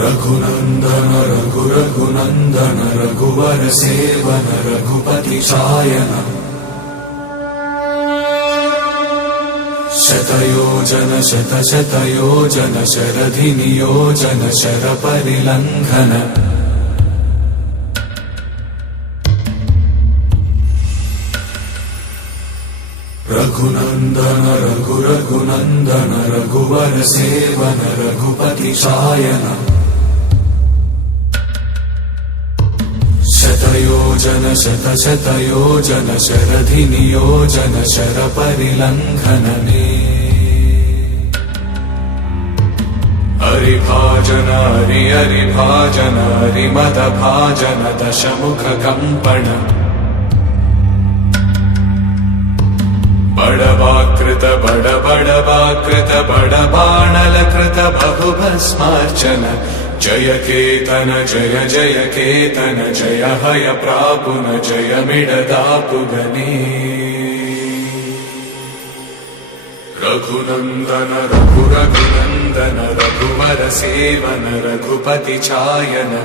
रघुनंदन रघुनंदन रघुवर seven Raghupati चायन शतयोजन शतशतयोजन शरधि नियोजन sir परिलंघन Raghunandan Raghunandan रघुवर seven Raghupati चायन शतयोजन शतशतयोजन शरधि नियोजन sir परिलंघनने हरिभाजन हरिभाजन हरिमद भाजन दशमुख कंपन बड़वाकृत बड़वाकृत बड़बाणलकृत बहुभस्मार्चन जय केतन जय जय केतन जय हय प्रापुन जय मिडदापुगने रघुनंदन रघुनंदन रघुवर सेवन रघुपति चायन।